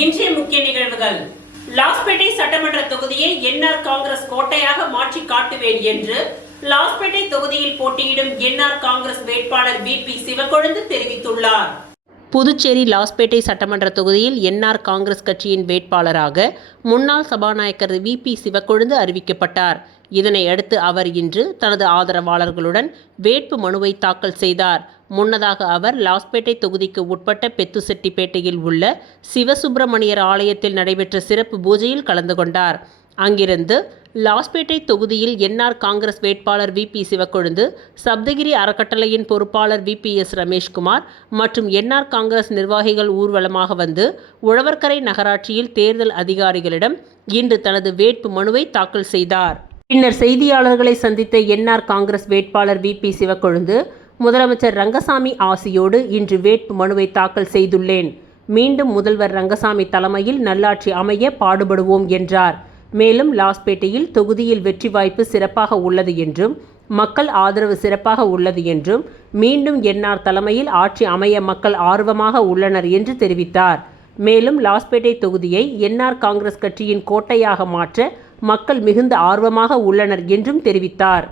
இன்றைய முக்கிய நிகழ்வுகள். லாஸ்பேட்டை சட்டமன்ற தொகுதியை என்ஆர் காங்கிரஸ் கோட்டையாக மாற்றி காட்டுவேன் என்று லாஸ்பேட்டை தொகுதியில் போட்டியிடும் என்ஆர் காங்கிரஸ் வேட்பாளர் VP சிவக்கொழுந்து தெரிவித்துள்ளார். புதுச்சேரி லாஸ்பேட்டை சட்டமன்ற தொகுதியில் என்ஆர் காங்கிரஸ் கட்சியின் வேட்பாளராக முன்னாள் சபாநாயகர் VP சிவக்கொழுந்து அறிவிக்கப்பட்டார். இதனை அடுத்து அவர் இன்று தனது ஆதரவாளர்களுடன் வேட்பு மனுவை தாக்கல் செய்தார். முன்னதாக அவர் லாஸ்பேட்டை தொகுதிக்கு உட்பட்ட பெத்துசெட்டிப்பேட்டையில் உள்ள சிவசுப்பிரமணியர் ஆலயத்தில் நடைபெற்ற சிறப்பு பூஜையில் கலந்து கொண்டார். அங்கிருந்து லாஸ்பேட்டை தொகுதியில் என்ஆர் காங்கிரஸ் வேட்பாளர் VP சிவக்கொழுந்து, சப்தகிரி அறக்கட்டளையின் பொறுப்பாளர் VPS ரமேஷ்குமார் மற்றும் என்ஆர் காங்கிரஸ் நிர்வாகிகள் ஊர்வலமாக வந்து உழவர்கரை நகராட்சியில் தேர்தல் அதிகாரிகளிடம் இன்று தனது வேட்பு மனுவை தாக்கல் செய்தார். பின்னர் செய்தியாளர்களை சந்தித்த என்ஆர் காங்கிரஸ் வேட்பாளர் VP சிவக்கொழுந்து, முதலமைச்சர் ரங்கசாமி ஆசியோடு இன்று வேட்பு மனுவை தாக்கல் செய்துள்ளேன். மீண்டும் முதல்வர் ரங்கசாமி தலைமையில் நல்லாட்சி அமைய பாடுபடுவோம் என்றார். மேலும் லாஸ்பேட்டையில் தொகுதியில் வெற்றி வாய்ப்பு சிறப்பாக உள்ளது என்றும் மக்கள் ஆதரவு சிறப்பாக உள்ளது என்றும் மீண்டும் என்ஆர் தலைமையில் ஆட்சி அமைய மக்கள் ஆர்வமாக உள்ளனர் என்று தெரிவித்தார். மேலும் லாஸ்பேட்டை தொகுதியை என்ஆர் காங்கிரஸ் கட்சியின் கோட்டையாக மாற்ற மக்கள் மிகுந்த ஆர்வமாக உள்ளனர் என்றும் தெரிவித்தார்.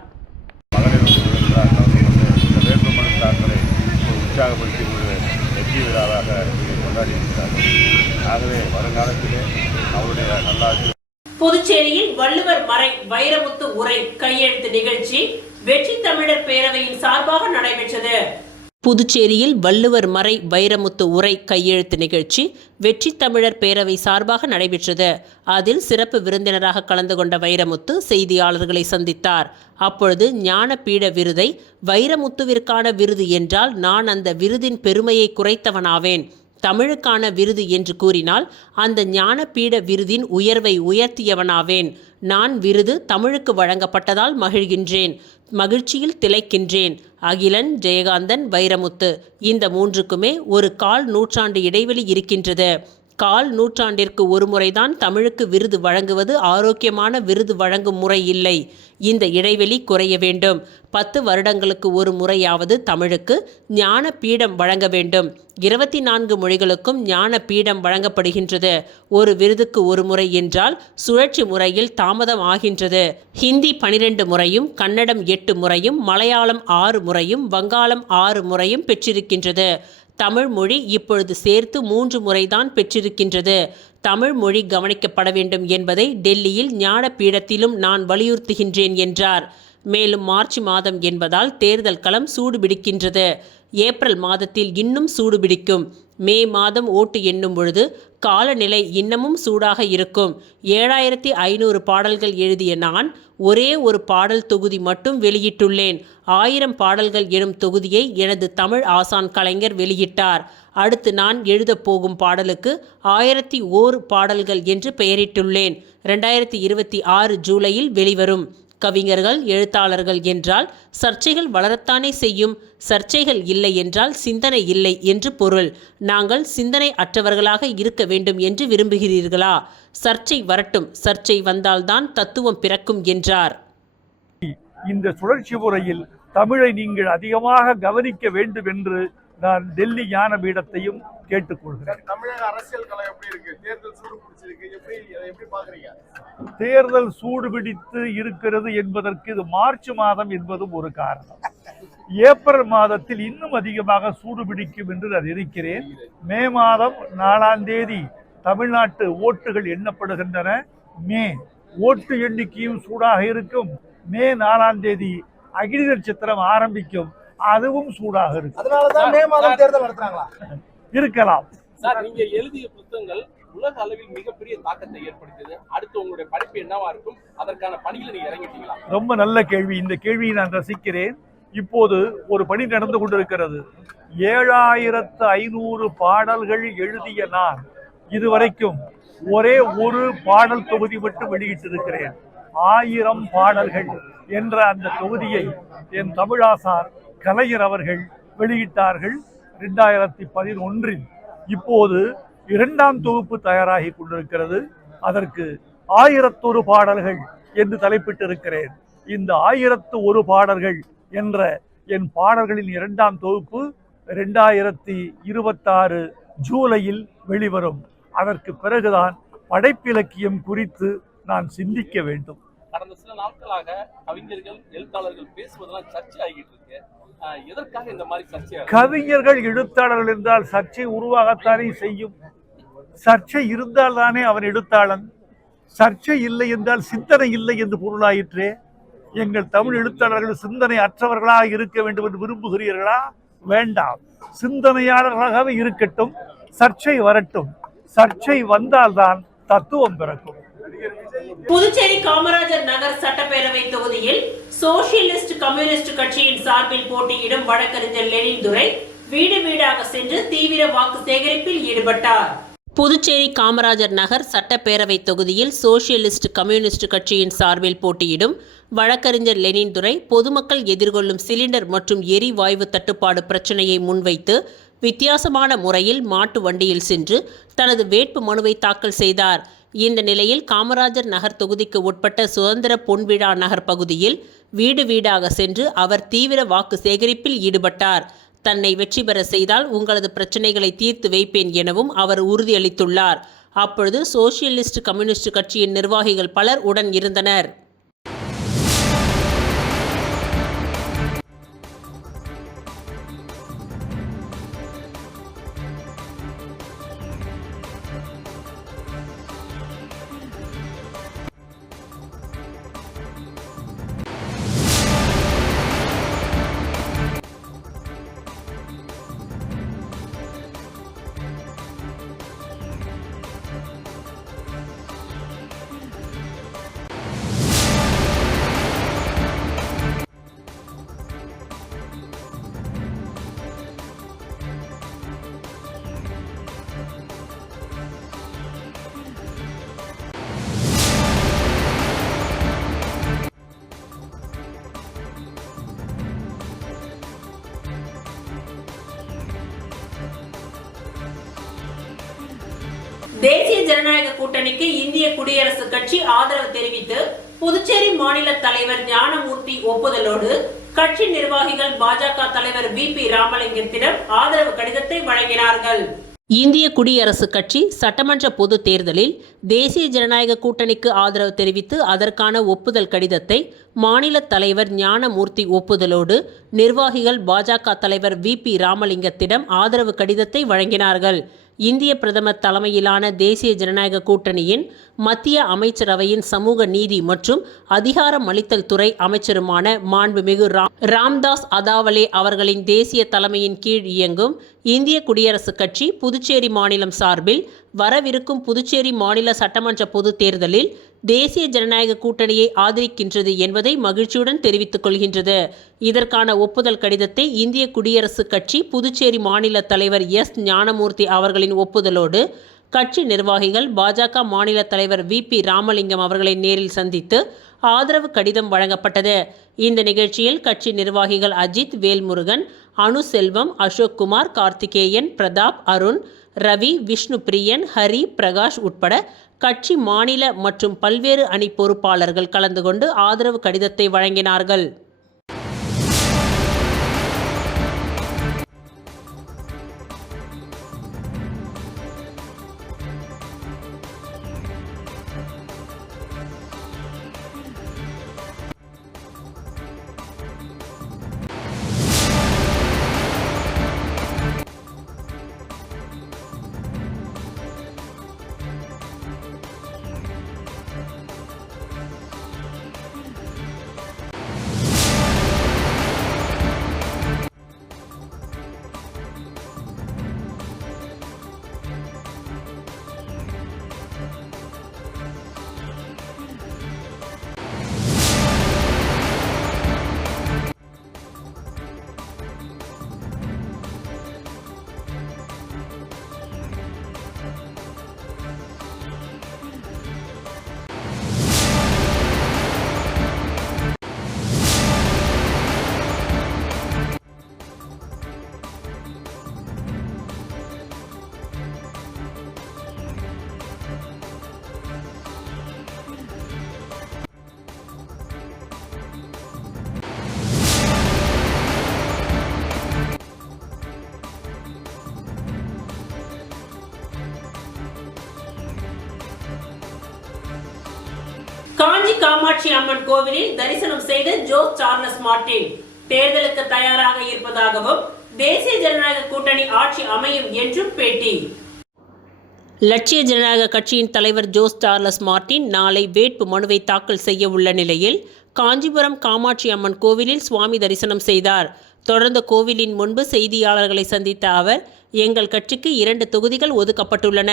புதுச்சேரியில் வள்ளுவர் மறை வைரமுத்து உரை கையெழுத்து நிகழ்ச்சி வெற்றி தமிழர் பேரவையின் சார்பாக நடைபெற்றது. புதுச்சேரியில் வள்ளுவர் மறை வைரமுத்து உரை கையெழுத்து நிகழ்ச்சி வெற்றி தமிழர் பேரவை சார்பாக நடைபெற்றது. அதில் சிறப்பு விருந்தினராக கலந்து கொண்ட வைரமுத்து செய்தியாளர்களை சந்தித்தார். அப்பொழுது ஞானபீட விருதை வைரமுத்துவிற்கான விருது என்றால் நான் அந்த விருதின் பெருமையை குறைத்தவனாவேன். தமிழுக்கான விருது என்று கூறினால் அந்த ஞானபீட விருதின் உயர்வை உயர்த்தியவனாவேன். நான் விருது தமிழுக்கு வழங்கப்பட்டதால் மகிழ்கின்றேன், மகிழ்ச்சியில் திளைக்கின்றேன். அகிலன், ஜெயகாந்தன், வைரமுத்து இந்த மூன்றுக்குமே ஒரு கால் நூற்றாண்டு இடைவெளி இருக்கின்றது. கால் நூற்றாண்டிற்கு ஒரு முறைதான் தமிழுக்கு விருது வழங்குவது ஆரோக்கியமான விருது வழங்கும் முறை இல்லை. இந்த இடைவெளி குறைய வேண்டும். 10 வருடங்களுக்கு ஒரு முறையாவது தமிழுக்கு ஞான பீடம் வழங்க வேண்டும். 24 மொழிகளுக்கும் ஞான பீடம் வழங்கப்படுகின்றது. ஒரு விருதுக்கு ஒரு முறை என்றால் சுழற்சி முறையில் தாமதம் ஆகின்றது. ஹிந்தி 12 முறையும், கன்னடம் 8 முறையும், மலையாளம் 6 முறையும், வங்காளம் 6 முறையும் பெற்றிருக்கின்றது. தமிழ் மொழி இப்பொழுது சேர்த்து 3 முறைதான் பெற்றிருக்கின்றது. தமிழ் மொழி கவனிக்கப்பட வேண்டும் என்பதை டெல்லியில் ஞான பீடத்திலும் நான் வலியுறுத்துகின்றேன் என்றார். மேலும் மார்ச் மாதம் என்பதால் தேர்தல் களம் சூடுபிடிக்கின்றது. ஏப்ரல் மாதத்தில் இன்னும் சூடுபிடிக்கும். மே மாதம் ஓட்டு எண்ணும் பொழுது காலநிலை இன்னமும் சூடாக இருக்கும். 7500 பாடல்கள் எழுதிய நான் ஒரே ஒரு பாடல் தொகுதி மட்டும் வெளியிட்டுள்ளேன். 1000 பாடல்கள் எனும் தொகுதியை எனது தமிழ் ஆசான் கலைஞர் வெளியிட்டார். அடுத்து நான் எழுதப் போகும் பாடலுக்கு 1001 பாடல்கள் என்று பெயரிட்டுள்ளேன். 2026 ஜூலையில் வெளிவரும். கவிஞர்கள், எழுத்தாளர்கள் என்றால் சர்ச்சைகள் வளரத்தானே செய்யும். சர்ச்சைகள் இல்லை என்றால் சிந்தனை இல்லை என்று பொருள். நாங்கள் சிந்தனை அற்றவர்களாக இருக்க வேண்டும் என்று விரும்புகிறீர்களா? சர்ச்சை வரட்டும், சர்ச்சை வந்தால்தான் தத்துவம் பிறக்கும் என்றார். இந்த சுழற்சி முறையில் தமிழை நீங்கள் அதிகமாக கவனிக்க வேண்டும் என்று நான் டெல்லி ஞான பீடத்தையும் கேட்டுக்கொள்கிறேன். தமிழக அரசியல் களம் எப்படி இருக்கு? தேர்தல் சூடு பிடிச்சிருக்கு, எப்படி பாக்குறீங்க? தேர்தல் சூடு பிடித்து இருக்கிறது என்பதற்கு இது மார்ச் மாதம் என்பதும் ஒரு காரணம். ஏப்ரல் மாதத்தில் இன்னும் அதிகமாக சூடு பிடிக்கும் என்று நான் இருக்கிறேன். மே மாதம் 4ஆம் தேதி தமிழ்நாட்டு ஓட்டுகள் எண்ணப்படுகின்றன. மே ஓட்டு எண்ணிக்கையும் சூடாக இருக்கும். மே 4ஆம் தேதி அக்னி நட்சத்திரம் ஆரம்பிக்கும், அதுவும் சூடாக இருக்கும். அதனாலதான் மே மாதம் தேர்தல் நடத்துறாங்களா? இருக்கலாம். சார், நீங்க எழுதிய புத்தகங்கள் உலக அளவில் மிகப்பெரிய தாக்கத்தை ஏற்படுத்தியது. அடுத்து உங்களுடைய படிப்பு என்னவா இருக்கும்? அதற்கான பணியில நீங்க இறங்கிட்டீங்களா? ரொம்ப நல்ல கேள்வி. இந்த கேள்வியை நான் ரசிக்கிறேன். இப்போது ஒரு பணி நடந்து கொண்டிருக்கிறது. 7500 பாடல்கள் எழுதிய நான் இதுவரைக்கும் ஒரே ஒரு பாடல் தொகுதி மட்டும் வெளியிட்டிருக்கிறேன். 1000 பாடல்கள் என்ற அந்த தொகுதியை என் தமிழாசார் கலைஞர் அவர்கள் வெளியிட்டார்கள் 2011. இப்போது 2ஆம் தொகுப்பு தயாராகி கொண்டிருக்கிறது. அதற்கு 1001 பாடல்கள் என்று தலைப்பிட்டிருக்கிறேன். இந்த 1001 பாடல்கள் என்ற என் பாடல்களின் 2ஆம் தொகுப்பு 2026 ஜூலையில் வெளிவரும். அதற்கு பிறகுதான் படைப்பிலக்கியம் குறித்து நான் சிந்திக்க வேண்டும். கடந்த சில நாட்களாக கவிஞர்கள் எழுத்தாளர்கள் பேசுவதெல்லாம் சர்ச்சை ஆகிட்டு இருக்கு. எதற்காக இந்த மாதிரி சர்ச்சை? கவிஞர்கள் எழுத்தாளர்கள் என்றால் சர்ச்சை உருவாகத்தானே செய்யும். சர்ச்சை இருந்தால் தானே அவன் எழுத்தாளன். சர்ச்சை இல்லை என்றால் சிந்தனை இல்லை என்று பொருளாயிற்றே. எங்கள் தமிழ் எழுத்தாளர்கள் சிந்தனை அற்றவர்களாக இருக்க வேண்டும் என்று விரும்புகிறீர்களா? வேண்டாம், சிந்தனையாளர்களாகவே இருக்கட்டும். சர்ச்சை வரட்டும். சர்ச்சை வந்தால்தான் தத்துவம் பிறக்கும். புதுச்சேரி காமராஜர் நகர் சட்டப்பேரவை தொகுதியில் சோசியலிஸ்ட் கம்யூனிஸ்ட் கட்சியின் சார்பில் போட்டியிடும் வழக்கறிஞர் லெனின் துரை வீடு வீடாக சென்று தீவிர வாக்கு சேகரிப்பில் ஈடுபட்டார். புதுச்சேரி காமராஜர் நகர் சட்டப்பேரவை தொகுதியில் சோசியலிஸ்ட் கம்யூனிஸ்ட் கட்சியின் சார்பில் போட்டியிடும் வழக்கறிஞர் லெனின் துரை பொதுமக்கள் எதிர்கொள்ளும் சிலிண்டர் மற்றும் எரிவாயு தட்டுப்பாடு பிரச்சனையை முன்வைத்து வித்தியாசமான முறையில் மாட்டு வண்டியில் சென்று தனது வேட்பு மனுவை தாக்கல் செய்தார். இந்த நிலையில் காமராஜர் நகர் தொகுதிக்கு உட்பட்ட சுதந்திர பொன்விழா நகர் பகுதியில் வீடு வீடாக சென்று அவர் தீவிர வாக்கு சேகரிப்பில் ஈடுபட்டார். தன்னை வெற்றி பெற செய்தால் உங்களது பிரச்சனைகளை தீர்த்து வைப்பேன் எனவும் அவர் உறுதியளித்துள்ளார். அப்பொழுது சோசியலிஸ்ட் கம்யூனிஸ்ட் கட்சியின் நிர்வாகிகள் பலர் உடன் இருந்தனர். தேசிய ஜனநாயக கூட்டணிக்கு இந்திய குடியரசுக் கட்சி ஆதரவு தெரிவித்து புதுச்சேரி மாநில தலைவர் ஞானமூர்த்தி ஒப்புதலோடு கட்சி நிர்வாகிகள் பாஜக தலைவர் VP ராமலிங்கத்திடம் ஆதரவு கடிதத்தை வழங்கினார்கள். இந்திய குடியரசுக் கட்சி சட்டமன்ற பொது தேர்தலில் தேசிய ஜனநாயக கூட்டணிக்கு ஆதரவு தெரிவித்து அதற்கான ஒப்புதல் கடிதத்தை மாநில தலைவர் ஞானமூர்த்தி ஒப்புதலோடு நிர்வாகிகள் பாஜக தலைவர் VP ராமலிங்கத்திடம் ஆதரவு கடிதத்தை வழங்கினார்கள். இந்திய பிரதமர் தலைமையிலான தேசிய ஜனநாயக கூட்டணியின் மத்திய அமைச்சரவையின் சமூக நீதி மற்றும் அதிகாரமளித்தல் துறை அமைச்சருமான மாண்புமிகு ராம்தாஸ் அதாவலே அவர்களின் தேசிய தலைமையின் கீழ் இயங்கும் இந்திய குடியரசுக் கட்சி புதுச்சேரி மாநிலம் சார்பில் வரவிருக்கும் புதுச்சேரி மாநில சட்டமன்ற பொது தேர்தலில் தேசிய ஜனநாயக கூட்டணியை ஆதரிக்கின்றது என்பதை மகிழ்ச்சியுடன் தெரிவித்துக் கொள்கின்றது. இதற்கான ஒப்புதல் கடிதத்தை இந்திய குடியரசுக் கட்சி புதுச்சேரி மாநில தலைவர் ஞானமூர்த்தி அவர்களின் ஒப்புதலோடு கட்சி நிர்வாகிகள் பாஜக மாநில தலைவர் VP ராமலிங்கம் அவர்களை நேரில் சந்தித்து ஆதரவு கடிதம் வழங்கப்பட்டது. இந்த நிகழ்ச்சியில் கட்சி நிர்வாகிகள் அஜித், வேல்முருகன், அனு செல்வம், அசோக் குமார், கார்த்திகேயன், பிரதாப், அருண், ரவி, விஷ்ணு பிரியன், ஹரி, பிரகாஷ் உட்பட கட்சி மாநில மற்றும் பல்வேறு அணி பொறுப்பாளர்கள் கலந்து கொண்டு ஆதரவு கடிதத்தை வழங்கினார்கள். காமாட்சி அம்மன் கோவிலில் தரிசனம் செய்த ஜோஸ் சார்லஸ் மார்டின் தேர்தலுக்கு தயாராக இருப்பதாகவும் தேசிய ஜனநாயக கூட்டணி ஆட்சி அமையும் என்றும் பேட்டி. லட்சிய ஜனநாயக கட்சியின் தலைவர் ஜோஸ் சார்லஸ் மார்டின் நாளை வேட்பு மனுவை தாக்கல் செய்ய உள்ள நிலையில் காஞ்சிபுரம் காமாட்சி அம்மன் கோவிலில் சுவாமி தரிசனம் செய்தார். தொடர்ந்து கோவிலின் முன்பு செய்தியாளர்களை சந்தித்த அவர், எங்கள் கட்சிக்கு 2 தொகுதிகள் ஒதுக்கப்பட்டுள்ளன.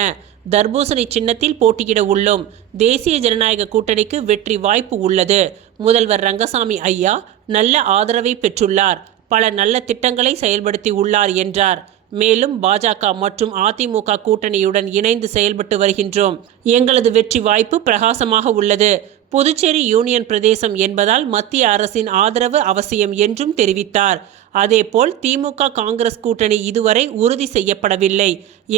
தர்பூசணி சின்னத்தில் போட்டியிட உள்ளோம். தேசிய ஜனநாயக கூட்டணிக்கு வெற்றி வாய்ப்பு உள்ளது. முதல்வர் ரங்கசாமி ஐயா நல்ல ஆதரவை பெற்றுள்ளார். பல நல்ல திட்டங்களை செயல்படுத்தி உள்ளார் என்றார். மேலும் பாஜக மற்றும் அதிமுக கூட்டணியுடன் இணைந்து செயல்பட்டு வருகின்றோம். எங்களது வெற்றி வாய்ப்பு பிரகாசமாக உள்ளது. புதுச்சேரி யூனியன் பிரதேசம் என்பதால் மத்திய அரசின் ஆதரவு அவசியம் என்றும் தெரிவித்தார். அதேபோல் திமுக காங்கிரஸ் கூட்டணி இதுவரை உறுதி செய்யப்படவில்லை.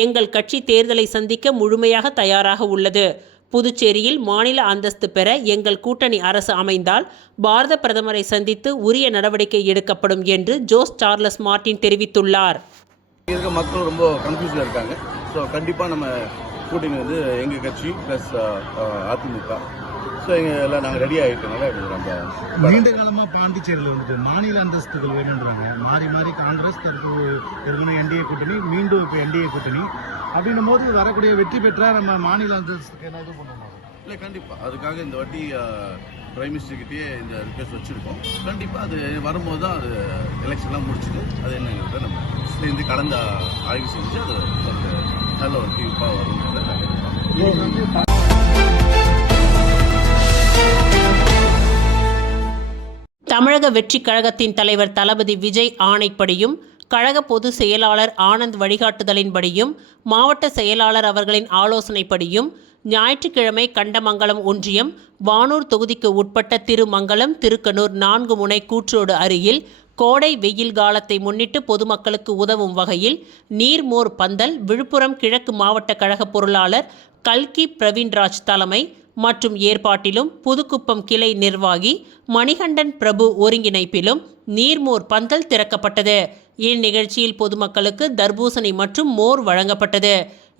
எங்கள் கட்சி தேர்தலை சந்திக்க முழுமையாக தயாராக உள்ளது. புதுச்சேரியில் மாநில அந்தஸ்து பெற எங்கள் கூட்டணி அரசு அமைந்தால் பாரத பிரதமரை சந்தித்து உரிய நடவடிக்கை எடுக்கப்படும் என்று ஜோஸ் சார்லஸ் மார்டின் தெரிவித்துள்ளார். இருக்க மக்கள் ரொம்ப கன்ஃபியூஸ்ல இருக்காங்க. ஸோ கண்டிப்பாக நம்ம கூட்டணி வந்து எங்கள் கட்சி ப்ளஸ் அதிமுக. ஸோ எல்லாம் நாங்கள் ரெடி ஆகிட்டனால நம்ம நீண்ட காலமாக பாண்டிச்சேரியில் வந்துட்டு மாநில அந்தஸ்துகள் வேணுன்றாங்க. மாறி மாறி காங்கிரஸ் ஏற்கனவே என்டிஏ கூட்டணி, மீண்டும் இப்போ என்டிஏ கூட்டணி அப்படின்னும் போது வரக்கூடிய வெற்றி பெற்றால் நம்ம மாநில அந்தஸ்துக்கு என்ன இது பண்ணணும்? இல்லை, கண்டிப்பாக அதுக்காக இந்த வாட்டி பிரைம் மினிஸ்டர்கிட்டயே இந்த ரிக்வெஸ்ட் வச்சுருக்கோம். கண்டிப்பாக அது வரும்போது தான் அது எலெக்ஷன்லாம் முடிச்சுட்டு அது என்னங்கிறத நம்ம சேர்ந்து கலந்து ஆய்வு செஞ்சு அது ஒரு நல்ல ஒரு தீர்ப்பாக வரும்ன்றத. தமிழக வெற்றி கழகத்தின் தலைவர் தளபதி விஜய் ஆணைப்படியும் கழக பொதுச் செயலாளர் ஆனந்த் வழிகாட்டுதலின்படியும் மாவட்ட செயலாளர் அவர்களின் ஆலோசனைப்படியும் ஞாயிற்றுக்கிழமை கண்டமங்கலம் ஒன்றியம் வானூர் தொகுதிக்கு உட்பட்ட திருமங்கலம் திருக்கனூர் 4 முனை கூற்றோடு அருகில் கோடை வெயில் காலத்தை முன்னிட்டு பொதுமக்களுக்கு உதவும் வகையில் நீர்மோர் பந்தல் விழுப்புரம் கிழக்கு மாவட்ட கழக பொருளாளர் கல்கி பிரவீன்ராஜ் தலைமை மற்றும் ஏற்பாட்டிலும் புதுக்குப்பம் கிளை நிர்வாகி மணிகண்டன் பிரபு ஒருங்கிணைப்பிலும் நீர்மோர் பந்தல் திறக்கப்பட்டது. இந்நிகழ்ச்சியில் பொதுமக்களுக்கு தர்பூசணி மற்றும் மோர் வழங்கப்பட்டது.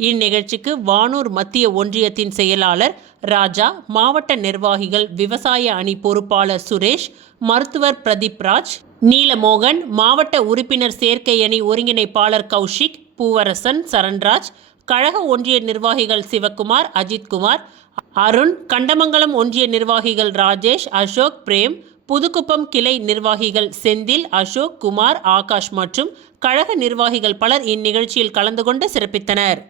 இந்நிகழ்ச்சிக்கு வானூர் மத்திய ஒன்றியத்தின் செயலாளர் ராஜா, மாவட்ட நிர்வாகிகள், விவசாய அணி பொறுப்பாளர் சுரேஷ், மருத்துவர் பிரதீப் ராஜ், நீலமோகன், மாவட்ட உறுப்பினர் சேர்க்கை அணி ஒருங்கிணைப்பாளர் கௌஷிக், பூவரசன், சரண்ராஜ், கழக ஒன்றிய நிர்வாகிகள் சிவக்குமார், அஜித்குமார், அருண், கண்டமங்கலம் ஒன்றிய நிர்வாகிகள் ராஜேஷ், அசோக், பிரேம், புதுக்குப்பம் கிளை நிர்வாகிகள் செந்தில், அசோக், குமார், ஆகாஷ் மற்றும் கழக நிர்வாகிகள் பலர் இந்நிகழ்ச்சியில் கலந்து கொண்டு சிறப்பித்தனர்.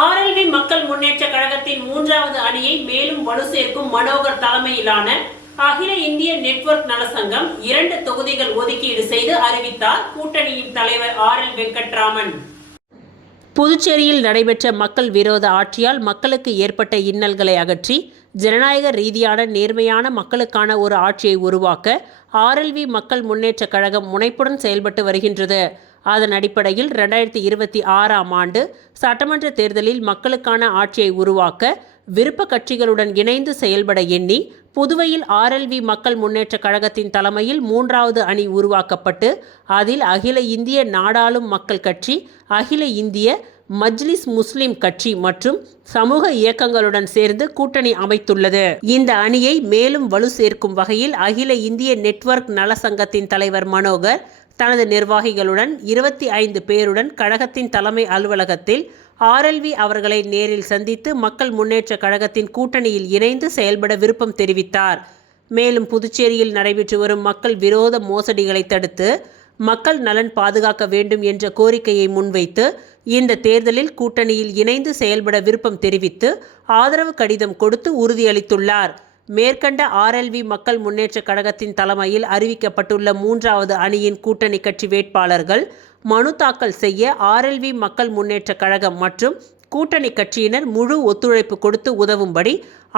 ஆர்எல்வி மக்கள் முன்னேற்ற கழகத்தின் 3வது அணியை மேலும் வலு சேர்க்கும் மனோகர் தலைமையிலான அகில இந்திய நெட்வொர்க் நலசங்கம் 2 தொகுதிகள் ஒதுக்கீடு செய்து அறிவித்தார் கூட்டணியின் தலைவர் RL வெங்கட்ராமன். புதுச்சேரியில் நடைபெற்ற மக்கள் விரோத ஆட்சியால் மக்களுக்கு ஏற்பட்ட இன்னல்களை அகற்றி ஜனநாயக ரீதியான நேர்மையான மக்களுக்கான ஒரு ஆட்சியை உருவாக்க ஆர்எல்வி மக்கள் முன்னேற்ற கழகம் முனைப்புடன் செயல்பட்டு வருகின்றது. அதன் அடிப்படையில் 2026ஆம் ஆண்டு சட்டமன்ற தேர்தலில் மக்களுக்கான ஆட்சியை உருவாக்க விருப்ப கட்சிகளுடன் இணைந்து செயல்பட எண்ணி புதுவையில் ஆர்எல்வி மக்கள் முன்னேற்ற கழகத்தின் தலைமையில் 3வது அணி உருவாக்கப்பட்டு அதில் அகில இந்திய நாடாளும் மக்கள் கட்சி, அகில இந்திய மஜ்லிஸ் முஸ்லிம் கட்சி மற்றும் சமூக இயக்கங்களுடன் சேர்ந்து கூட்டணி அமைத்துள்ளது. இந்த அணியை மேலும் வலு சேர்க்கும் வகையில் அகில இந்திய நெட்வொர்க் நலசங்கத்தின் தலைவர் மனோகர் தனது நிர்வாகிகளுடன் 25 பேருடன் கழகத்தின் தலைமை அலுவலகத்தில் ஆர்எல்வி அவர்களை நேரில் சந்தித்து மக்கள் முன்னேற்ற கழகத்தின் கூட்டணியில் இணைந்து செயல்பட விருப்பம் தெரிவித்தார். மேலும் புதுச்சேரியில் நடைபெற்று வரும் மக்கள் விரோத மோசடிகளை தடுத்து மக்கள் நலன் பாதுகாக்க வேண்டும் என்ற கோரிக்கையை முன்வைத்து இந்த தேர்தலில் கூட்டணியில் இணைந்து செயல்பட விருப்பம் தெரிவித்து ஆதரவு கடிதம் கொடுத்து உறுதியளித்துள்ளார். மேற்கண்ட ஆர்எல்வி மக்கள் முன்னேற்ற கழகத்தின் தலைமையில் அறிவிக்கப்பட்டுள்ள 3வது அணியின் கூட்டணி கட்சி வேட்பாளர்கள் மனு தாக்கல் செய்ய ஆர்எல்வி மக்கள் முன்னேற்ற கழகம் மற்றும் கூட்டணி கட்சியினர் முழு ஒத்துழைப்பு கொடுத்து உதவும்படி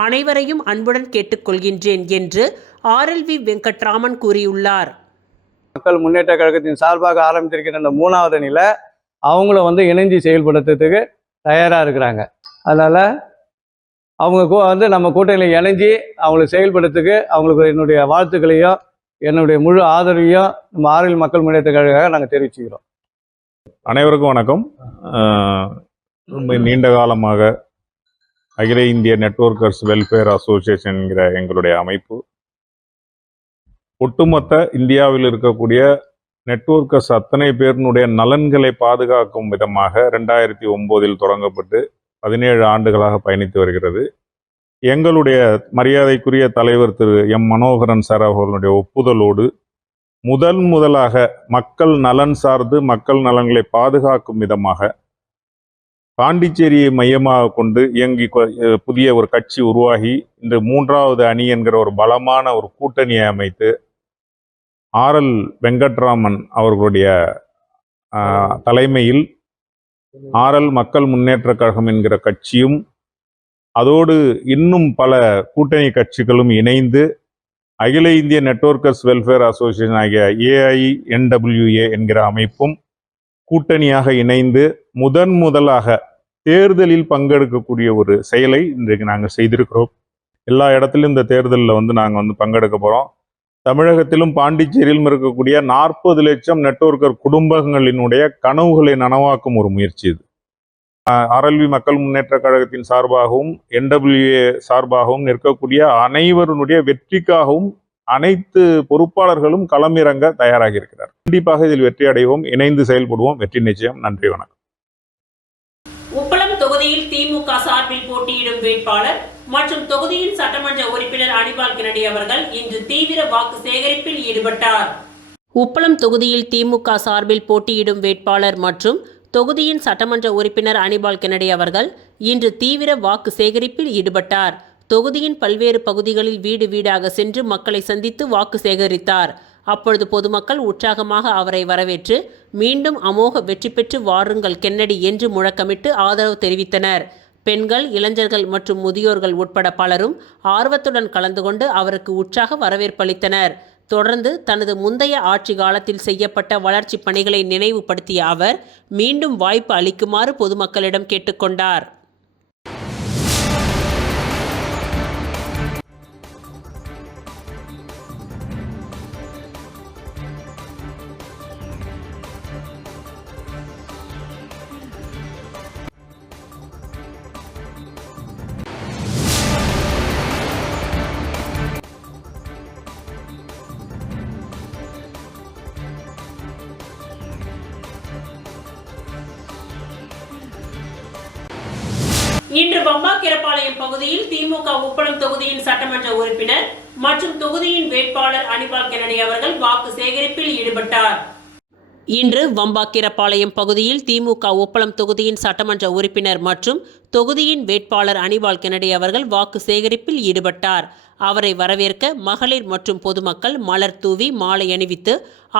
அனைவரையும் அன்புடன் கேட்டுக்கொள்கின்றேன் என்று ஆர்எல்வி வெங்கட்ராமன் கூறியுள்ளார். மக்கள் முன்னேற்ற கழகத்தின் சார்பாக ஆரம்பித்திருக்கிற இந்த 3வது அணியில் அவங்களும் இணைஞ்சு செயல்படுத்துறதுக்கு தயாராக இருக்கிறாங்க. அதனால் அவங்க நம்ம கூட்டணியில் இணைஞ்சி அவங்களை செயல்படுறதுக்கு அவங்களுக்கு என்னுடைய வாழ்த்துக்களையும் என்னுடைய முழு ஆதரவையும் நம்ம ஆர்எல்வி மக்கள் முன்னேற்ற கழகம் நாங்கள் தெரிவிச்சுக்கிறோம். அனைவருக்கும் வணக்கம். ரொம்ப நீண்ட காலமாக அகில இந்திய நெட்வொர்க்கர்ஸ் வெல்ஃபேர் அசோசியேஷன் என்கிற எங்களுடைய அமைப்பு ஒட்டுமொத்த இந்தியாவில் இருக்கக்கூடிய நெட்வொர்க்கர்ஸ் அத்தனை பேரினுடைய நலன்களை பாதுகாக்கும் விதமாக 2009 தொடங்கப்பட்டு 17 ஆண்டுகளாக பயணித்து வருகிறது. எங்களுடைய மரியாதைக்குரிய தலைவர் திரு எம் மனோகரன் சார் அவர்களுடைய ஒப்புதலோடு முதலாக மக்கள் நலன் சார்ந்து மக்கள் நலன்களை பாதுகாக்கும் விதமாக பாண்டிச்சேரியை மையமாக கொண்டு இயங்கி புதிய ஒரு கட்சி உருவாகி இந்த 3வது அணி என்கிற ஒரு பலமான ஒரு கூட்டணியை அமைத்து ஆர்எல் வெங்கட்ராமன் அவர்களுடைய தலைமையில் ஆர்எல் மக்கள் முன்னேற்ற கழகம் என்கிற கட்சியும் அதோடு இன்னும் பல கூட்டணி கட்சிகளும் இணைந்து அகில இந்திய நெட்வொர்க்கர்ஸ் வெல்ஃபேர் அசோசியேஷன் ஆகிய AINWA என்கிற அமைப்பும் கூட்டணியாக இணைந்து முதலாக தேர்தலில் பங்கெடுக்கக்கூடிய ஒரு செயலை இன்றைக்கு நாங்கள் செய்திருக்கிறோம். எல்லா இடத்துலையும் இந்த தேர்தலில் நாங்கள் பங்கெடுக்க போகிறோம். தமிழகத்திலும் பாண்டிச்சேரியிலும் இருக்கக்கூடிய 40 லட்சம் நெட்வொர்க்கர் குடும்பங்களினுடைய கனவுகளை நனவாக்கும் ஒரு முயற்சி இது. ஆர்எல்வி மக்கள் முன்னேற்ற கழகத்தின் சார்பாகவும் NWA சார்பாகவும் நிற்கக்கூடிய அனைவருடைய வெற்றிக்காகவும் அனைத்து பொறுப்பாளர்களும் களமிறங்க தயாராகி இருக்கிறார். கண்டிப்பாக இதில் வெற்றி அடைவோம், இணைந்து செயல்படுவோம், வெற்றி நிச்சயம். நன்றி, வணக்கம். உப்பளம் தொகுதியில் திமுக சார்பில் போட்டியிடும் வேட்பாளர் மற்றும் தொகுதியின் சட்டமன்ற உறுப்பினர் அனிபால் கென்னடி அவர்கள் இன்று தீவிர வாக்கு சேகரிப்பில் ஈடுபட்டார். உப்பளம் தொகுதியில் திமுக சார்பில் போட்டியிடும் வேட்பாளர் மற்றும் தொகுதியின் சட்டமன்ற உறுப்பினர் அனிபால் கென்னடி அவர்கள் இன்று தீவிர வாக்கு சேகரிப்பில் ஈடுபட்டார். தொகுதியின் பல்வேறு பகுதிகளில் வீடு வீடாக சென்று மக்களை சந்தித்து வாக்கு சேகரித்தார். அப்பொழுது பொதுமக்கள் உற்சாகமாக அவரை வரவேற்று மீண்டும் அமோக வெற்றி பெற்று வாருங்கள் கென்னடி என்று முழக்கமிட்டு ஆதரவு தெரிவித்தனர். பெண்கள், இளைஞர்கள் மற்றும் முதியோர்கள் உட்பட பலரும் ஆர்வத்துடன் கலந்து கொண்டு அவருக்கு உற்சாக வரவேற்பளித்தனர். தொடர்ந்து தனது முந்தைய ஆட்சி காலத்தில் செய்யப்பட்ட வளர்ச்சி பணிகளை நினைவுபடுத்திய அவர் மீண்டும் வாய்ப்பு அளிக்குமாறு பொதுமக்களிடம் கேட்டுக்கொண்டார். இன்று வம்பாக்கீரபாளையம் பகுதியில் திமுக உப்பளம் தொகுதியின் சட்டமன்ற உறுப்பினர் மற்றும் தொகுதியின் வேட்பாளர் அனிபால் கென்னடி அவர்கள் வாக்கு சேகரிப்பில் ஈடுபட்டார். இன்று வம்பாக்கீரபாளையம் பகுதியில் திமுக உப்பளம் தொகுதியின் சட்டமன்ற உறுப்பினர் மற்றும் தொகுதியின் வேட்பாளர் அனிபால் கென்னடி அவர்கள் வாக்கு சேகரிப்பில் ஈடுபட்டார். அவரை வரவேற்க மகளிர் மற்றும் பொதுமக்கள் மலர் தூவி மாலை அணிவித்து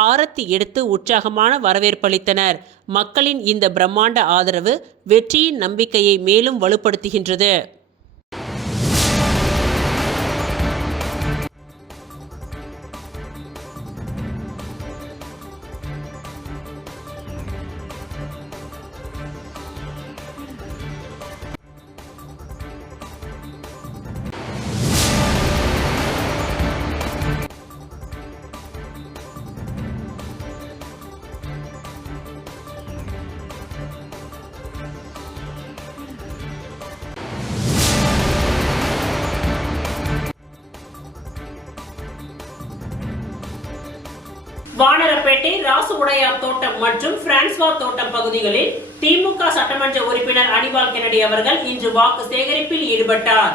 ஆரத்தி எடுத்து உற்சாகமான வரவேற்பளித்தனர். மக்களின் இந்த பிரம்மாண்ட ஆதரவு வெற்றியின் நம்பிக்கையை மேலும் வலுப்படுத்துகின்றது. வானரப்பேட்டை, ராசு உடையார் தோட்டம் மற்றும் பிரான்ஸ்வா தோட்டம் பகுதிகளில் திமுக சட்டமன்ற உறுப்பினர் அனிபால் கென்னடி அவர்கள் இன்று வாக்கு சேகரிப்பில் ஈடுபட்டார்.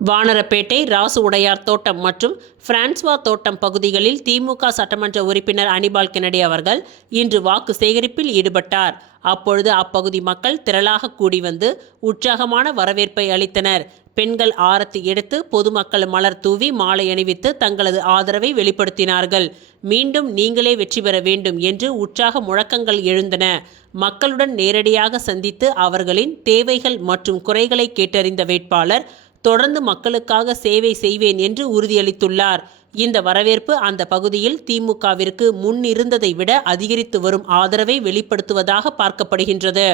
வானரப்பேட்டை, ராசு உடையார் தோட்டம் மற்றும் பிரான்சுவா தோட்டம் பகுதிகளில் திமுக சட்டமன்ற உறுப்பினர் அனிபால் கென்னடி அவர்கள் இன்று வாக்கு சேகரிப்பில் ஈடுபட்டார். அப்பொழுது அப்பகுதி மக்கள் திரளாக கூடி வந்து உற்சாகமான வரவேற்பை அளித்தனர். பெண்கள் ஆரத்தி எடுத்து பொதுமக்கள் மலர் தூவி மாலை அணிவித்து தங்களது ஆதரவை வெளிப்படுத்தினார்கள். மீண்டும் நீங்களே வெற்றி பெற வேண்டும் என்று உற்சாக முழக்கங்கள் எழுந்தன. மக்களுடன் நேரடியாக சந்தித்து அவர்களின் தேவைகள் மற்றும் குறைகளை கேட்டறிந்த வேட்பாளர் தொடர்ந்து மக்களுக்காக சேவை செய்வேன் என்று உறுதியளித்துள்ளார். இந்த வரவேற்பு அந்த பகுதியில் திமுகவிற்கு முன்னிருந்ததை விட அதிகரித்து வரும் ஆதரவை வெளிப்படுத்துவதாக பார்க்கப்படுகின்றது.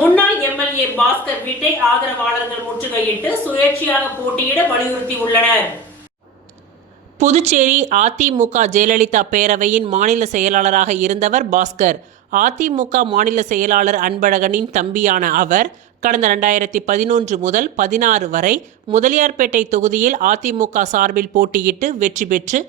முன்னாள் எம்எல்ஏ பாஸ்கர் வீட்டை ஆதரவாளர்கள் முற்றுகையிட்டு சுயேட்சையாக போட்டியிட வலியுறுத்தியுள்ளனர். புதுச்சேரி அதிமுக ஜெயலலிதா பேரவையின் மாநில செயலாளராக இருந்தவர் பாஸ்கர். அதிமுக மாநில செயலாளர் அன்பழகனின் தம்பியான அவர் கடந்த 2011 முதல் 16 வரை முதலியார்பேட்டை தொகுதியில் அதிமுக சார்பில் போட்டியிட்டு வெற்றி பெற்று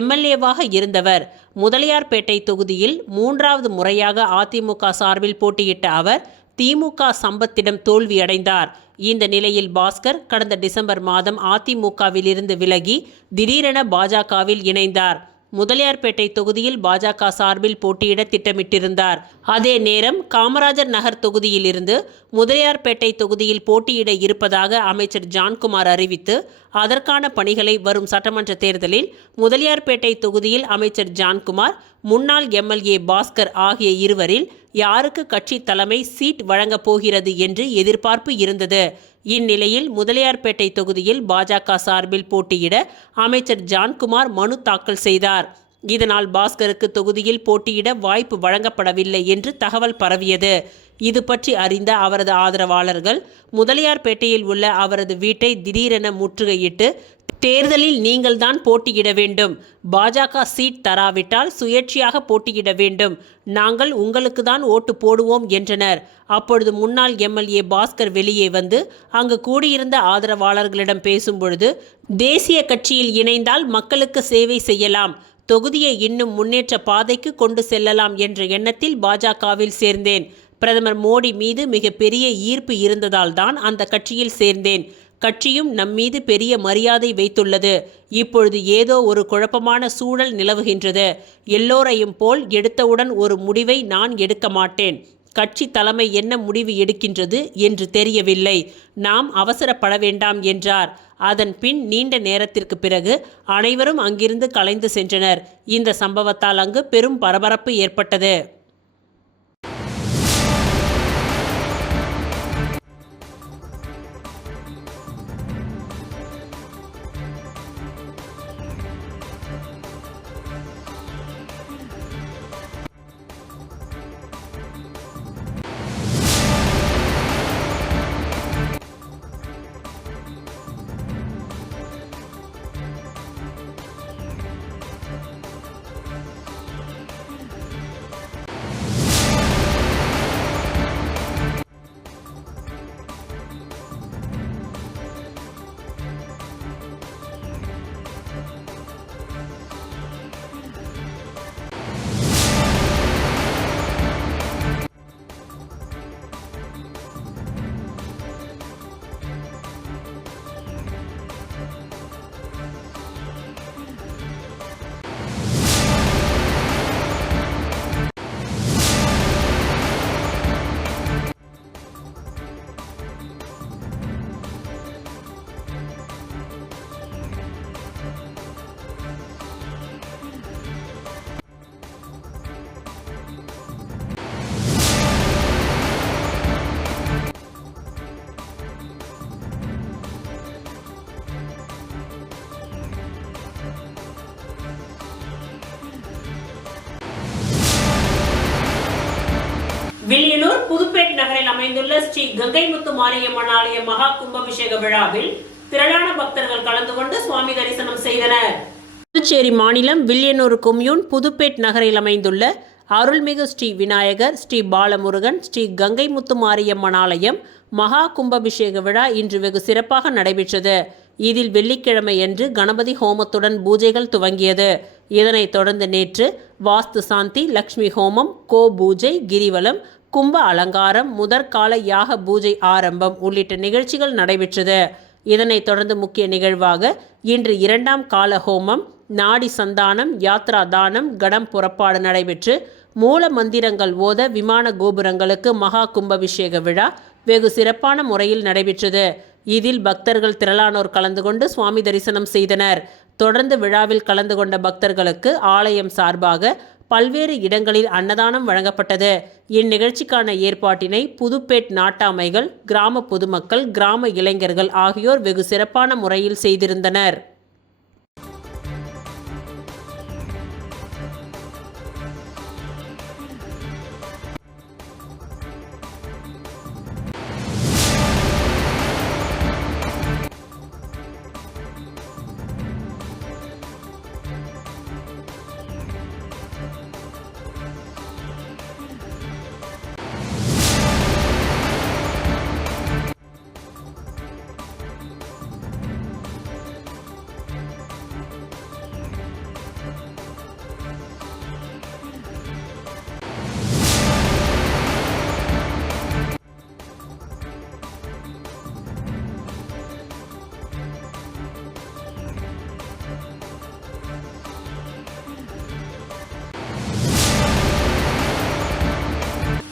எம்எல்ஏவாக இருந்தவர். முதலியார்பேட்டை தொகுதியில் 3வது முறையாக அதிமுக சார்பில் போட்டியிட்ட அவர் திமுக சம்பத்திடம் தோல்வியடைந்தார். இந்த நிலையில் பாஸ்கர் கடந்த டிசம்பர் மாதம் அதிமுகவில் இருந்து விலகி திடீரென பாஜகவில் இணைந்தார். முதலியார்பேட்டை தொகுதியில் பாஜக சார்பில் போட்டியிட திட்டமிட்டிருந்தார். அதே நேரம் காமராஜர் நகர் தொகுதியில் இருந்து முதலியார்பேட்டை தொகுதியில் போட்டியிட இருப்பதாக அமைச்சர் ஜான்குமார் அறிவித்து அதற்கான பணிகளை வரும் சட்டமன்ற தேர்தலில் முதலியார்பேட்டை தொகுதியில் அமைச்சர் ஜான்குமார், முன்னாள் எம்எல்ஏ பாஸ்கர் ஆகிய இருவரில் யாருக்கு கட்சி தலைமை சீட் வழங்கப் போகிறது என்று எதிர்பார்ப்பு இருந்தது. இந்நிலையில் முதலியார்பேட்டை தொகுதியில் பாஜக சார்பில் போட்டியிட அமைச்சர் ஜான்குமார் மனு தாக்கல் செய்தார். இதனால் பாஸ்கருக்கு தொகுதியில் போட்டியிட வாய்ப்பு வழங்கப்படவில்லை என்று தகவல் பரவியது. இது பற்றி அறிந்த அவரது ஆதரவாளர்கள் முதலியார்பேட்டையில் உள்ள அவரது வீட்டை திடீரென முற்றுகையிட்டு, தேர்தலில் நீங்கள்தான் போட்டியிட வேண்டும், பாஜக சீட் தராவிட்டால் சுயேட்சையாக போட்டியிட வேண்டும், நாங்கள் உங்களுக்கு தான் ஓட்டு போடுவோம் என்றனர். அப்பொழுது முன்னாள் எம்எல்ஏ பாஸ்கர் வெளியே வந்து அங்கு கூடியிருந்த ஆதரவாளர்களிடம் பேசும்பொழுது, தேசிய கட்சியில் இணைந்தால் மக்களுக்கு சேவை செய்யலாம், தொகுதியை இன்னும் முன்னேற்ற பாதைக்கு கொண்டு செல்லலாம் என்ற எண்ணத்தில் பாஜகவில் சேர்ந்தேன். பிரதமர் மோடி மீது மிகப்பெரிய ஈர்ப்பு இருந்ததால் தான் அந்த கட்சியில் சேர்ந்தேன். கட்சியும் நம்மீது பெரிய மரியாதை வைத்துள்ளது. இப்பொழுது ஏதோ ஒரு குழப்பமான சூழல் நிலவுகின்றது. எல்லோரையும் போல் எடுத்தவுடன் ஒரு முடிவை நான் எடுக்க மாட்டேன். கட்சி தலைமை என்ன முடிவு எடுக்கின்றது என்று தெரியவில்லை. நாம் அவசரப்பட வேண்டாம் என்றார். அதன் பின் நீண்ட நேரத்திற்கு பிறகு அனைவரும் அங்கிருந்து கலைந்து சென்றனர். இந்த சம்பவத்தால் அங்கு பெரும் பரபரப்பு ஏற்பட்டது. வில்லியனூர் புதுப்பேட் நகரில் அமைந்துள்ள ஸ்ரீ கங்கைமுத்து மாரியம்மன் ஆலய மகா கும்பாபிஷேக விழாவில் திரளான பக்தர்கள் கலந்து கொண்டு சுவாமி தரிசனம் செய்தனர். புதுச்சேரி மாநிலம் வில்லியனூர் கொம்யூன் புதுப்பேட் நகரில் அமைந்துள்ள அருள்மிகு ஸ்ரீ விநாயகர், ஸ்ரீ பாலமுருகன், ஸ்ரீ கங்கைமுத்து மாரியம்மன் ஆலயம் மகா கும்பாபிஷேக விழா இன்று வெகு சிறப்பாக நடைபெற்றது. இதில் வெள்ளிக்கிழமையன்று கணபதி ஹோமத்துடன் பூஜைகள் துவங்கியது. இதனைத் தொடர்ந்து நேற்று வாஸ்து சாந்தி, லக்ஷ்மி ஹோமம், கோ பூஜை, கிரிவலம், கும்ப அலங்காரம், முதற்கால யாக பூஜை ஆரம்பம் உள்ளிட்ட நிகழ்ச்சிகள் நடைபெற்றது. இதனைத் தொடர்ந்து முக்கிய நிகழ்வாக இன்று 2ஆம் கால ஹோமம், நாடி சந்தானம், யாத்ரா தானம், கடம் புறப்பாடு நடைபெற்று மூல மந்திரங்கள் ஓத விமான கோபுரங்களுக்கு மகா கும்பாபிஷேக விழா வெகு சிறப்பான முறையில் நடைபெற்றது. இதில் பக்தர்கள் திரளானோர் கலந்து கொண்டு சுவாமி தரிசனம் செய்தனர். தொடர்ந்து விழாவில் கலந்து கொண்ட பக்தர்களுக்கு ஆலயம் சார்பாக பல்வேறு இடங்களில் அன்னதானம் வழங்கப்பட்டது. இந்நிகழ்ச்சிக்கான ஏற்பாட்டினை புதுப்பேட் நாட்டாமைகள், கிராம பொதுமக்கள், கிராம இளைஞர்கள் ஆகியோர் வெகு சிறப்பான முறையில் செய்திருந்தனர்.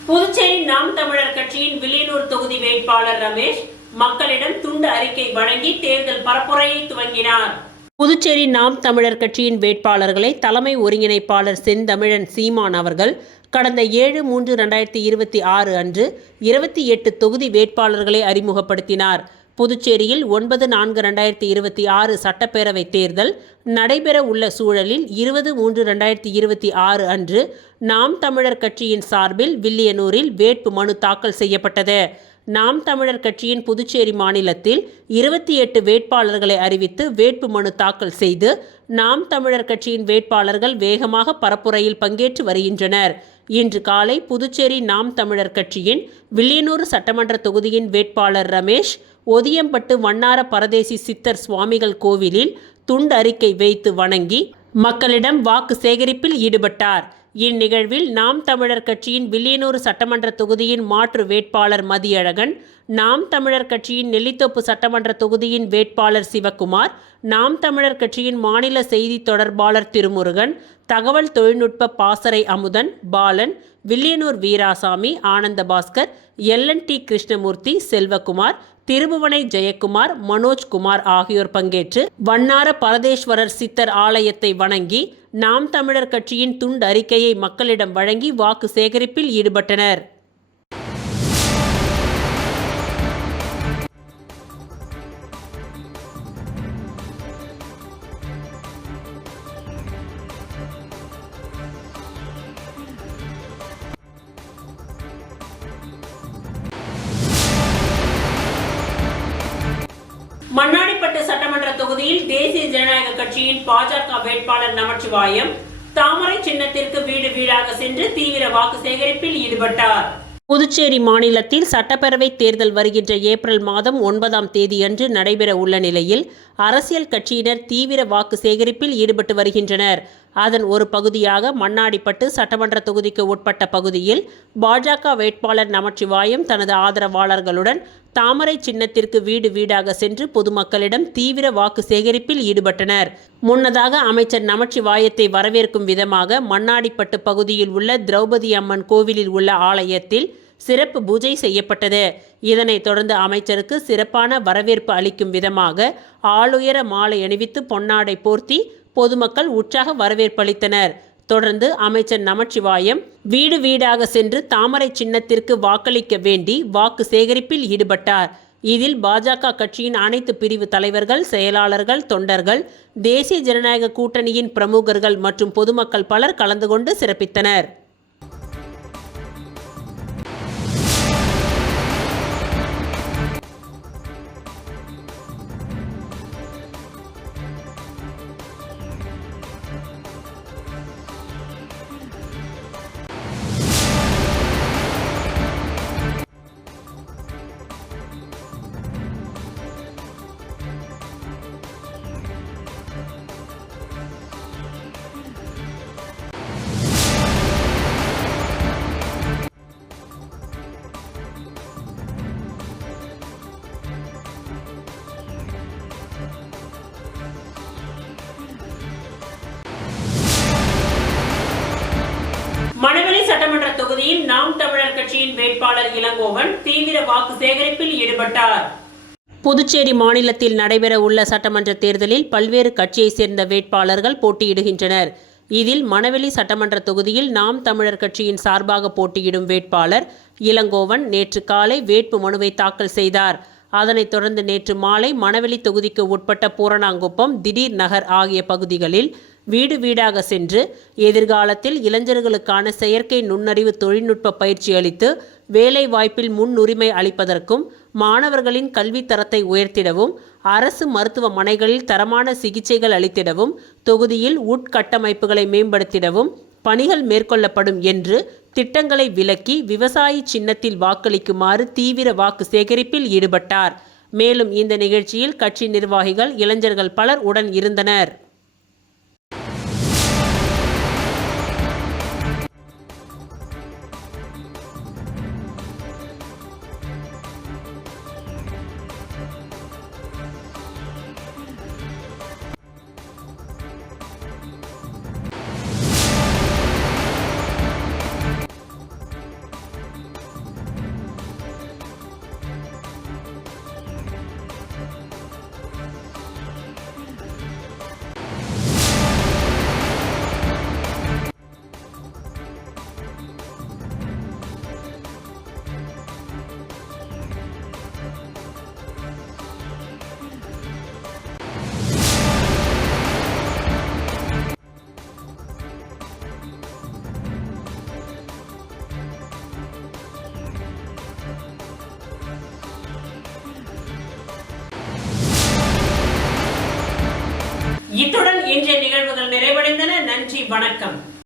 புதுச்சேரி நாம் தமிழர் கட்சியின் வில்லியனூர் தொகுதி வேட்பாளர் ரமேஷ் மக்களிடம் துண்டு அறிக்கை வழங்கி தேர்தல் பரப்புரையை துவங்கினார். புதுச்சேரி நாம் தமிழர் கட்சியின் வேட்பாளர்களை தலைமை ஒருங்கிணைப்பாளர் செந்தமிழன் சீமான் அவர்கள் கடந்த 7/3/2026 அன்று 28 தொகுதி வேட்பாளர்களை அறிமுகப்படுத்தினார். புதுச்சேரியில் 9/4/2026 சட்டப்பேரவை தேர்தல் நடைபெற உள்ள சூழலில் 20/3/2026 அன்று நாம் தமிழர் கட்சியின் சார்பில் வில்லியனூரில் வேட்பு மனு தாக்கல் செய்யப்பட்டது. நாம் தமிழர் கட்சியின் புதுச்சேரி மாநிலத்தில் 28 வேட்பாளர்களை அறிவித்து வேட்பு மனு தாக்கல் செய்து நாம் தமிழர் கட்சியின் வேட்பாளர்கள் வேகமாக பரப்புரையில் பங்கேற்று வருகின்றனர். இன்று காலை புதுச்சேரி நாம் தமிழர் கட்சியின் வில்லியனூர் சட்டமன்ற தொகுதியின் வேட்பாளர் ரமேஷ் ஒதியம்பட்டு வண்ணார பரதேசி சித்தர் சுவாமிகள் கோவிலில் துண்டு அறிக்கை வைத்து வணங்கி மக்களிடம் வாக்கு சேகரிப்பில் ஈடுபட்டார். இந்நிகழ்வில் நாம் தமிழர் கட்சியின் வில்லியனூர் சட்டமன்ற தொகுதியின் மாற்று வேட்பாளர் மதியழகன், நாம் தமிழர் கட்சியின் நெல்லித்தோப்பு சட்டமன்ற தொகுதியின் வேட்பாளர் சிவக்குமார், நாம் தமிழர் கட்சியின் மாநில செய்தி தொடர்பாளர் திருமுருகன், தகவல் தொழில்நுட்ப பாசறை அமுதன், பாலன், வில்லியனூர் வீராசாமி, ஆனந்தபாஸ்கர், எல்.என்.டி. கிருஷ்ணமூர்த்தி, செல்வகுமார், திருபுவனை ஜெயக்குமார், மனோஜ்குமார் ஆகியோர் பங்கேற்று வண்ணார பரதேஸ்வரர் சித்தர் ஆலயத்தை வணங்கி நாம் தமிழர் கட்சியின் துண்டறிக்கையை மக்களிடம் வழங்கி வாக்கு சேகரிப்பில் ஈடுபட்டனர். மண்ணாடிப்பட்டு சட்டமன்ற தொகுதியில் தேசிய ஜனநாயக கட்சியின் பாஜக வேட்பாளர் நமச்சிவாயம் தாமரை சின்னத்திற்கு வீடு வீடாக சென்று தீவிர வாக்கு சேகரிப்பில் ஈடுபட்டார். புதுச்சேரி மாநிலத்தில் சட்டப்பேரவை தேர்தல் வருகின்ற ஏப்ரல் மாதம் 9ஆம் தேதியன்று நடைபெற உள்ள நிலையில் அரசியல் கட்சியினர் தீவிர வாக்கு சேகரிப்பில் ஈடுபட்டு வருகின்றனர். அதன் ஒரு பகுதியாக மண்ணாடிப்பட்டு சட்டமன்ற தொகுதிக்கு உட்பட்ட பகுதியில் பாஜக வேட்பாளர் நமச்சிவாயம் தனது ஆதரவாளர்களுடன் தாமரை சின்னத்திற்கு வீடு வீடாக சென்று பொதுமக்களிடம் தீவிர வாக்கு சேகரிப்பில் ஈடுபட்டனர். முன்னதாக அமைச்சர் நமச்சிவாயத்தை வரவேற்கும் விதமாக மண்ணாடிப்பட்டு பகுதியில் உள்ள திரௌபதி அம்மன் கோவிலில் உள்ள ஆலயத்தில் சிறப்பு பூஜை செய்யப்பட்டது. இதனைத் தொடர்ந்து அமைச்சருக்கு சிறப்பான வரவேற்பு அளிக்கும் விதமாக ஆளுயர மாலை அணிவித்து பொன்னாடை போர்த்தி பொதுமக்கள் உற்சாக வரவேற்பளித்தனர். தொடர்ந்து அமைச்சர் நமச்சிவாயம் வீடு வீடாக சென்று தாமரை சின்னத்திற்கு வாக்களிக்க வேண்டி வாக்கு சேகரிப்பில் ஈடுபட்டார். இதில் பாஜக கட்சியின் அனைத்து பிரிவு தலைவர்கள், செயலாளர்கள், தொண்டர்கள், தேசிய ஜனநாயக கூட்டணியின் பிரமுகர்கள் மற்றும் பொதுமக்கள் பலர் கலந்து கொண்டு சிறப்பித்தனர். மணவெளி சட்டமன்ற தொகுதியில் நாம் தமிழர் கட்சியின் வேட்பாளர் இளங்கோவன் தீவிர வாக்கு சேகரிப்பில் ஈடுபட்டார். புதுச்சேரி மாநிலத்தில் நடைபெற உள்ள சட்டமன்ற தேர்தலில் பல்வேறு கட்சியைச் சேர்ந்த வேட்பாளர்கள் போட்டியிடுகின்றனர். இதில் மணவெளி சட்டமன்ற தொகுதியில் நாம் தமிழர் கட்சியின் சார்பாக போட்டியிடும் வேட்பாளர் இளங்கோவன் நேற்று காலை வேட்பு மனுவை தாக்கல் செய்தார். அதனைத் தொடர்ந்து நேற்று மாலை மணவெளி தொகுதிக்கு உட்பட்ட பூரணாங்குப்பம், திடீர் நகர் ஆகிய பகுதிகளில் வீடு வீடாக சென்று எதிர்காலத்தில் இளைஞர்களுக்கான செயற்கை நுண்ணறிவு தொழில்நுட்ப பயிற்சி அளித்து வேலை வாய்ப்பில் முன்னுரிமை அளிப்பதற்கும், மாணவர்களின் கல்வித்தரத்தை உயர்த்திடவும், அரசு மருத்துவமனைகளில் தரமான சிகிச்சைகள் அளித்திடவும், தொகுதியில் உட்கட்டமைப்புகளை மேம்படுத்திடவும் பணிகள் மேற்கொள்ளப்படும் என்று திட்டங்களை விளக்கி விவசாயி சின்னத்தில் வாக்களிக்குமாறு தீவிர வாக்கு சேகரிப்பில் ஈடுபட்டார். மேலும் இந்த நிகழ்ச்சியில் கட்சி நிர்வாகிகள், இளைஞர்கள் பலர் உடன் இருந்தனர். இத்துடன் இன்றைய நிகழ்வுகள் நிறைவடைந்தன. நன்றி, வணக்கம்.